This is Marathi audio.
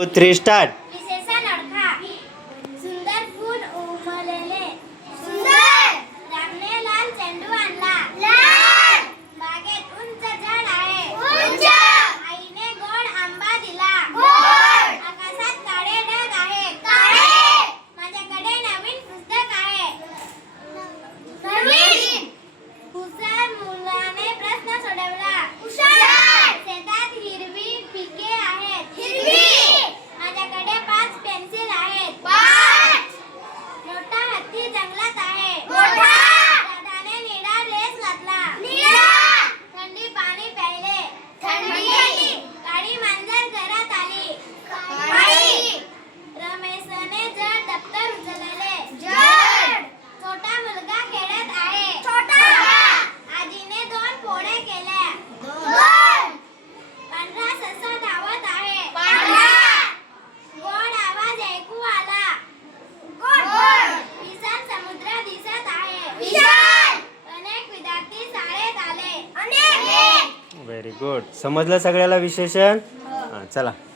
3 स्टार्ट. विशेषण ओळखा. सुंदर फूल उमलले. सुंदर. रामने लाल चेंडू आणला. लाल. बागेत उंच झाड आहे. उंच. आईने गोड आंबा दिला. गोड. आकाशात काळे ढग आहेत. काळे. माझ्याकडे नवीन पुस्तक आहे. नवीन. हुशार मुलाने प्रश्न सोडवला. हुशार. शेतात हिरवी पिके आहेत. हिरवी. माझ्याकडे 5 पेन्सिल आहेत. 5. मोठा हत्ती जंगलात आहे. मोठा. दादाने निळा ड्रेस घातला. निळा. थंडी पाणी प्यायले. थंडी. काळी मांजर घरात आली. काळी. रमेशने जड दप्तर उचलले. जड. छोटा मुलगा खेळत आहे. छोटा. आजीने 2 पोळे केल्या. 2. पांढरा ससा धावत आहे. पांढरा. गोड आवाज ऐकू आला. गोड. विशाल समुद्र दिसत आहे. विशाल. अनेक विद्यार्थी शाळेत आले. अनेक. Very good. समजलं सगळ्याला विशेषण? हां, चला.